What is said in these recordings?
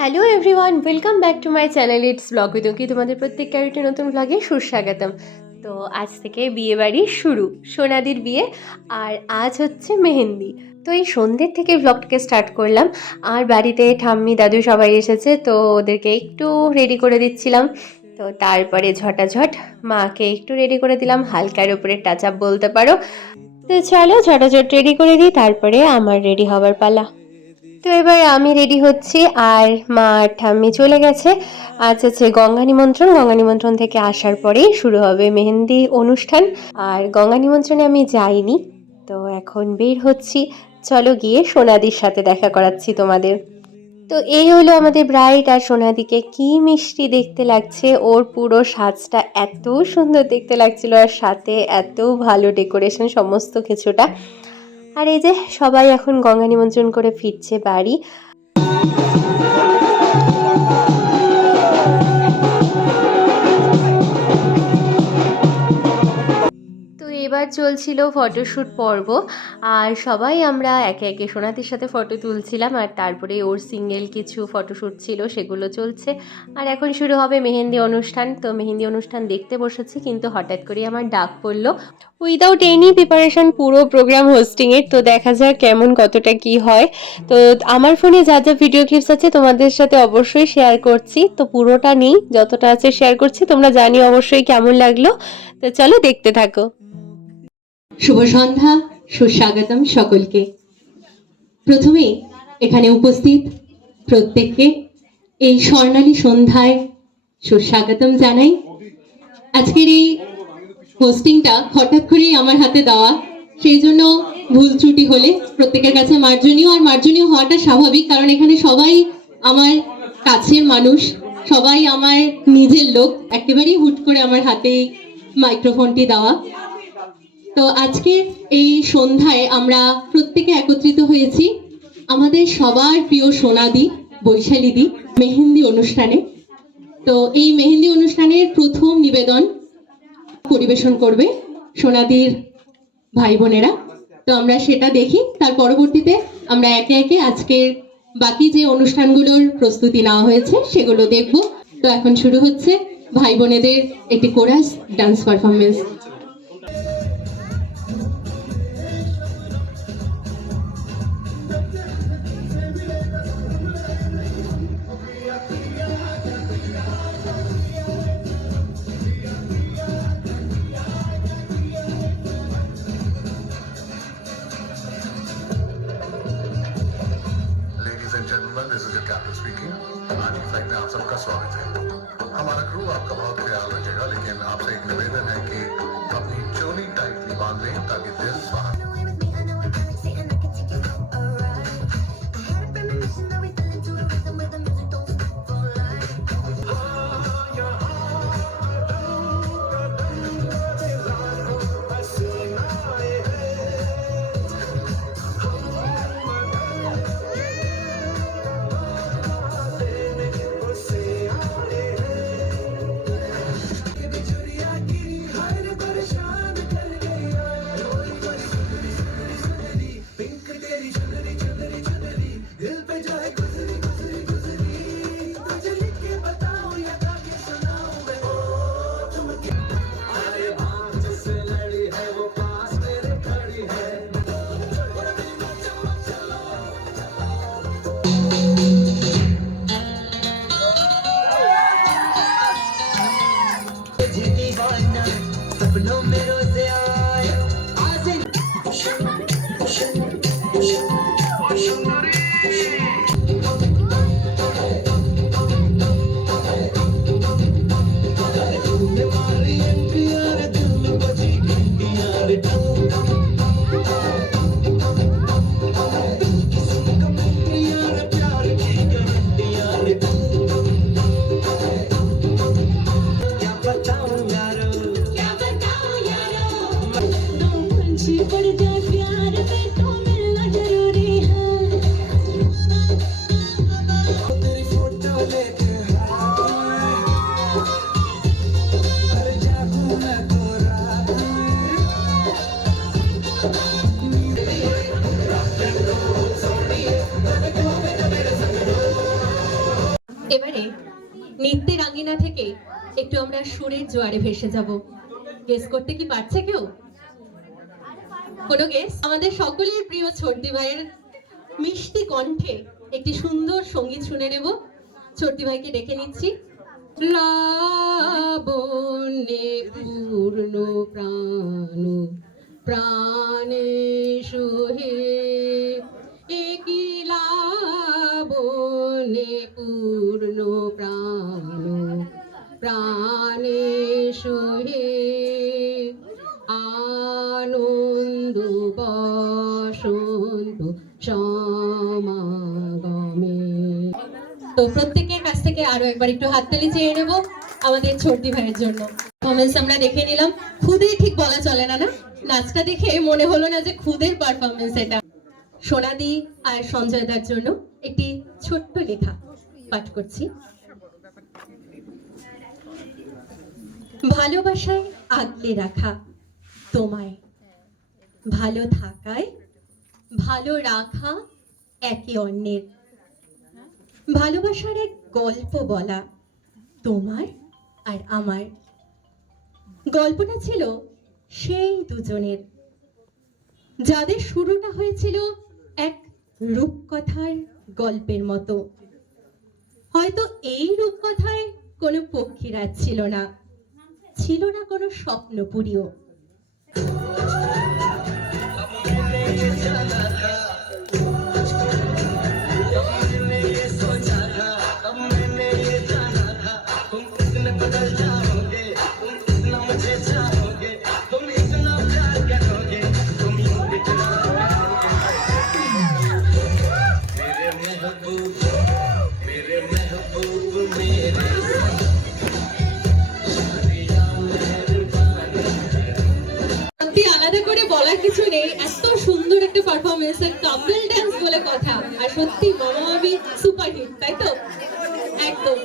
Hello everyone, welcome back to my channel it's blog with Anki. তোমাদের প্রত্যেককে একটা নতুন ব্লগে সুস্বাগতম। তো আজ থেকে বিয়ে বাড়ি শুরু, সোনাদির বিয়ে। আর আজ হচ্ছে মেহেন্দি। তো এই সন্ধ্যের থেকে ব্লগটাকে স্টার্ট করলাম। আর বাড়িতে ঠাম্মি দাদু সবাই এসেছে, তো ওদেরকে একটু রেডি করে দিচ্ছিলাম। তো তারপরে ঝটাঝট মাকে একটু রেডি করে দিলাম, হালকার উপরে টাচ আপ বলতে পারো। তো চলো ঝটাঝট রেডি করে দিই, তারপরে আমার রেডি হবার পালা। তো এবার আমি রেডি হচ্ছি, আর মা আর ঠাম্মি চলে গেছে। আজ আছে গঙ্গা নিমন্ত্রণ। গঙ্গা নিমন্ত্রণ থেকে আসার পরেই শুরু হবে মেহেন্দি অনুষ্ঠান। আর গঙ্গা নিমন্ত্রণে আমি যাইনি, তো এখন বের হচ্ছি। চলো গিয়ে সোনাদির সাথে দেখা করাচ্ছি তোমাদের। তো এই হলো আমাদের ব্রাইড, আর সোনাদিকে কি মিষ্টি দেখতে লাগছে। ওর পুরো সাজটা এত সুন্দর দেখতে লাগছিল, আর সাথে এত ভালো ডেকোরেশন সমস্ত কিছুটা। আর এই যে সবাই এখন গঙ্গা নিমন্ত্রণ করে ফিরছে বাড়ি। তো এবার চলছিল ফটোশ্যুট পর্ব, আর সবাই আমরা একে একে সোনাদির সাথে ফটো তুলছিলাম, আর তারপরে ওর সিঙ্গেল কিছু ফটোশ্যুট ছিল সেগুলো চলছে। আর এখন শুরু হবে মেহেন্দি অনুষ্ঠান। তো মেহেন্দি অনুষ্ঠান দেখতে বসেছি, কিন্তু হঠাৎ করে আমার ডাক পড়লো উইদাউট এনি প্রিপারেশন পুরো প্রোগ্রাম হোস্টিংয়ের। তো দেখা যাক কেমন কতটা কি হয়। তো আমার ফোনে যা যা ভিডিও ক্লিপস আছে তোমাদের সাথে অবশ্যই শেয়ার করছি। তো পুরোটা নেই, যতটা আছে শেয়ার করছি, তোমরা জানিও অবশ্যই কেমন লাগলো। তো চলো দেখতে থাকো। শুভ সন্ধ্যা, সুস্বাগতম সকলকে। প্রথমে এখানে উপস্থিত প্রত্যেককে এই স্বর্ণালী সন্ধ্যায় সুস্বাগতম জানাই। আজকের এই হোস্টিংটা হঠাৎ করেই আমার হাতে দেওয়া, সেই জন্য ভুল ত্রুটি হলে প্রত্যেকের কাছে মার্জনীয়। আর মার্জনীয় হওয়াটা স্বাভাবিক, কারণ এখানে সবাই আমার কাছের মানুষ, সবাই আমার নিজের লোক। একেবারেই হুট করে আমার হাতে মাইক্রোফোনটি দেওয়া। তো আজকে এই সন্ধ্যায় আমরা প্রত্যেকে একত্রিত হয়েছি আমাদের সবার প্রিয় সোনাদি, বৈশালীদি মেহেন্দি অনুষ্ঠানে। তো এই মেহেন্দি অনুষ্ঠানের প্রথম নিবেদন পরিবেশন করবে সোনাদির ভাই বোনেরা। তো আমরা সেটা দেখি, তার পরবর্তীতে আমরা একে একে আজকের বাকি যে অনুষ্ঠানগুলোর প্রস্তুতি নেওয়া হয়েছে সেগুলো দেখব। তো এখন শুরু হচ্ছে ভাই বোনেদের একটি chorus dance performance. Gentlemen, this is your captain speaking. आज की फ्लाइट में आप सबका स्वागत है। हमारा क्रू आपका बहुत ख्याल रखेगा, लेकिन आपसे एक निवेदन है कि अपनी चोली टाइटली बांध लें ताकि दिल बाहर सपनों में रोज এবারে নৃত্যের আঙ্গিনা থেকে একটু আমরা সুরের জোয়ারে ভেসে যাব। গেস করতে কি পারছে কেউ? কোনো গেস? আমাদের সকলের প্রিয় ছোটদি ভাইয়ের মিষ্টি কণ্ঠে একটি সুন্দর সঙ্গীত শুনে নেব। ছোটদি ভাইকে ডেকে নিচ্ছি। লাবণ্যে পূর্ণ প্রাণ প্রাণে সোহে, একই লাবণ্যে পূর্ণ প্রাণ প্রাণে সোহে, আনন্দ বসন্ত সমাগমে। তো প্রত্যেকের কাছ থেকে আরো একবার একটু হাততালি চেয়ে নেব আমাদের ছোটদি ভাইয়ের জন্য। পারফরমেন্স আমরা দেখে নিলাম। খুদে ঠিক বলা চলে না, না নাচটা দেখে মনে হলো না যে খুদের পারফরমেন্স এটা। সোনাদি আর সঞ্জয়দার জন্য একটি ছোট্ট লেখা পাঠ করছি। ভালোবাসায় আগলে রাখা তোমায়, ভালো থাকায় ভালো রাখা একে অন্যের, ভালোবাসার এক গল্প বলা তোমার আর আমার। গল্পটা ছিল সেই দুজনের, যাদের শুরুটা হয়েছিল এক রূপকথার গল্পের মতো। হয়তো এই রূপকথায় কোনো পক্ষীরাজ ছিল না, ছিল না কোনো স্বপ্নপুরীও। আলাদা করে বলার কিছু নেই, এত সুন্দর একটা পারফরমেন্স, কাপল ডান্স বলে কথা। আর সত্যি মামা মামি সুপার হিট, তাই তো? একদম।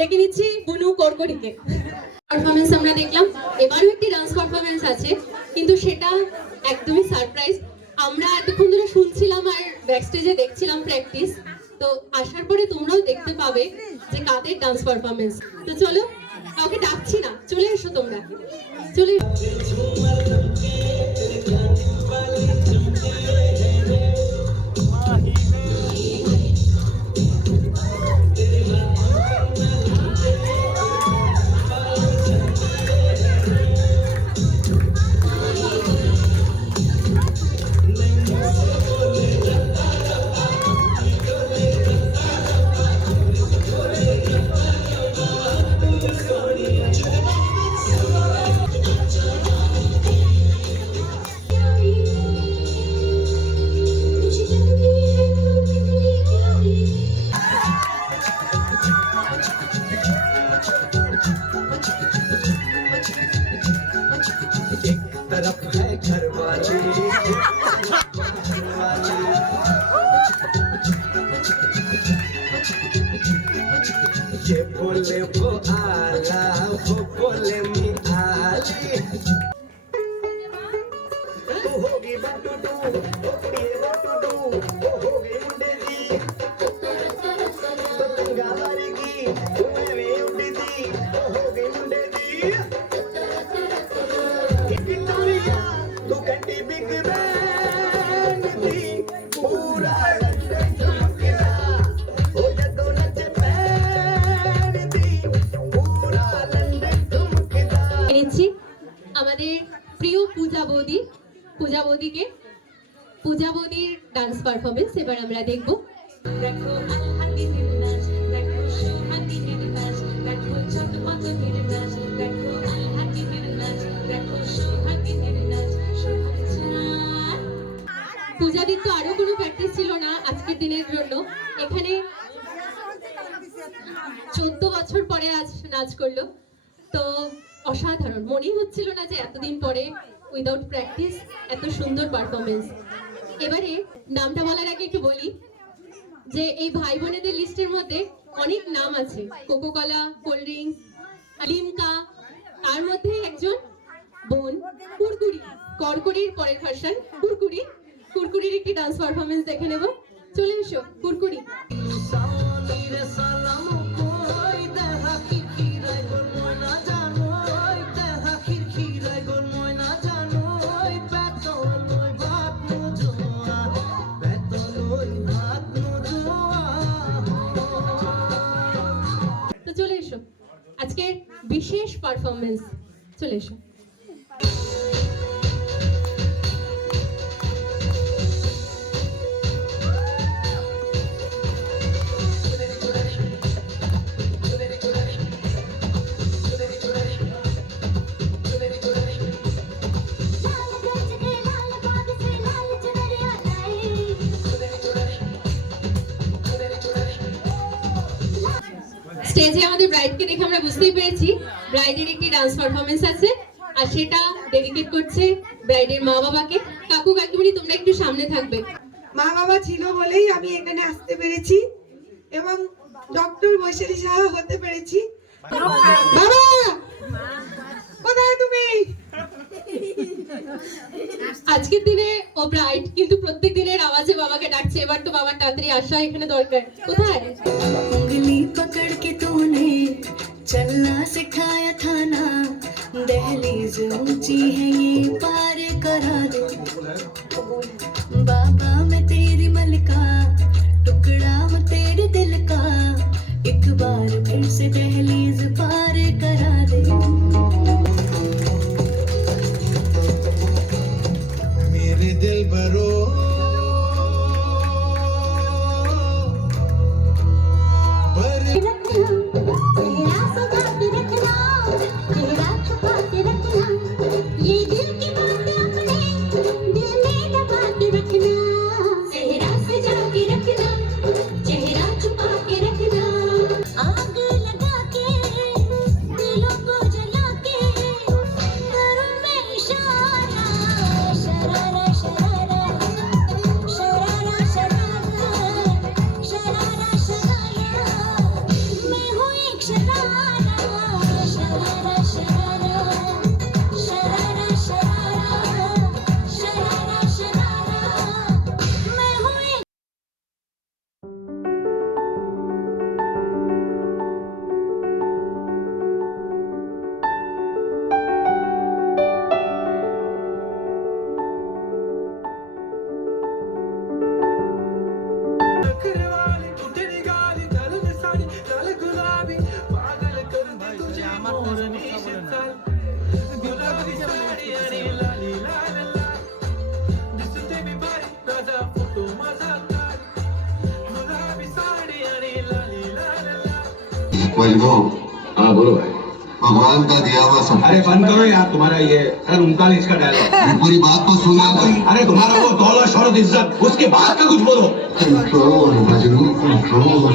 দেখে নিচ্ছি বুনু করকরিকে পারফরমেন্স আমরা দেখলাম। এবারও একটি ডান্স পারফরমেন্স আছে, কিন্তু সেটা একদমই সারপ্রাইজ। আমরা এতক্ষণ ধরে শুনছিলাম আর ব্যাকস্টেজে দেখছিলাম প্র্যাকটিস, তো আসার পরে তোমরাও দেখতে পাবে যে কাদের ডান্স পারফরমেন্স। তো চলো, কাউকে ডাকছি না, চলে এসো তোমরা, চলে। আমাদের প্রিয় পূজা বৌদিকে, পূজা বৌদির ডান্স পারফরমেন্স এবার আমরা দেখব। পূজাদির তো আরো কোনো প্র্যাকটিস ছিল না আজকের দিনের জন্য, এখানে মনেই হচ্ছিল না যে এতদিন পরে উইদাউট প্র্যাকটিস এত সুন্দর পারফরমেন্স। এবারে নামটা বলার আগে একটু বলি যে এই ভাই বোনেদের লিস্টের মধ্যে অনেক নাম আছে, কোকোকলা, কোল্ড ড্রিঙ্কস, লিমকা, তার মধ্যে একজন বোন কুরকুরি, করকুরির পরের ভার্সন কুরকুরি। কুরকুরির একটি ডান্স পারফরমেন্স দেখে নেব। চলে এসো কুরকুরি। তো চলে এসো আজকের বিশেষ পারফরমেন্স, চলে এসো। স্টেজে আমাদের ব্রাইডকে দেখে আমরা বুঝতেই পেরেছি ব্রাইডের একটি ডান্স পারফরমেন্স আছে, আর সেটা ডেডিকেট করছে ব্রাইডের মা বাবাকে। কাকু কাকিমণি তোমরা একটু সামনে থাকবে। মা বাবা ছিল বলেই আমি এখানে আসতে পেরেছি এবং ডক্টর বৈশালী সাহা হতে পেরেছি। বাবা কোথায় তুমি? আজকের দিনে ও ব্রাইড, কিন্তু প্রত্যেক দিনের আওয়াজে বাবাকে ডাকছে। এবার তো বাবার তাড়াতাড়ি আসা এখানে দরকার। কোথায়? उंगली पकड़ के तूने चलना सिखाया था ना, दहलीज ऊंची है ये पार करा दे। बाबा मैं तेरी मलका, टुकड़ा हूँ तेरे दिल का, एक बार फिर से दहलीज पार करा दे। मेरे दिल भरो हाँ बोलो भाई। भगवान का दिया हुआ सब। अरे बंद करो यार तुम्हारा ये सर 39 का डायलॉग। पूरी बात को सुना। अरे तुम्हारा वो दौलत शौहरत इज्जत उसके बाद का कुछ बोलो। Control Majnu control.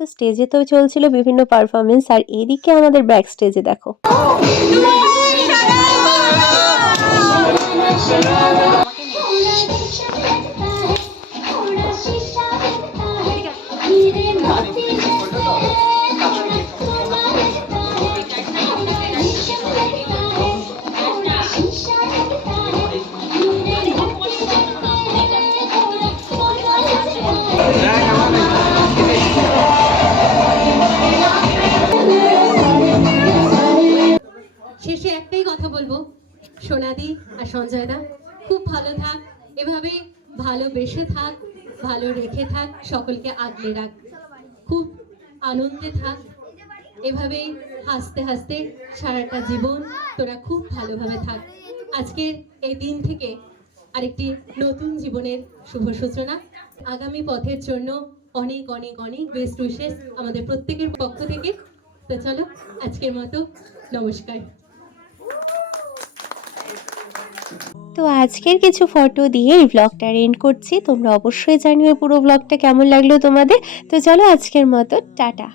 তো স্টেজে তো চলছিল বিভিন্ন পারফরমেন্স, আর এদিকে আমাদের ব্যাক স্টেজে দেখো একটাই কথা বলবো, সোনাদি আর সঞ্জয় দা খুব ভালো থাক, এভাবে ভালোবেসে থাক, ভালো রেখে থাক, সকলকে আগলে রাখ, খুব আনন্দে থাক, এভাবেই হাসতে হাসতে সারাটা জীবন তোরা খুব ভালোভাবে থাক। আজকের এই দিন থেকে আরেকটি নতুন জীবনের শুভ সূচনা, আগামী পথের জন্য অনেক অনেক অনেক বেস্ট উইশেস আমাদের প্রত্যেকের পক্ষ থেকে। তো চলো আজকের মতো নমস্কার। তো আজকের কিছু ফটো দিয়ে এই ব্লগটা এন্ড করছি। তোমরা অবশ্যই জানিও পুরো ব্লগটা কেমন লাগলো তোমাদের। তো চলো আজকের মতো টাটা।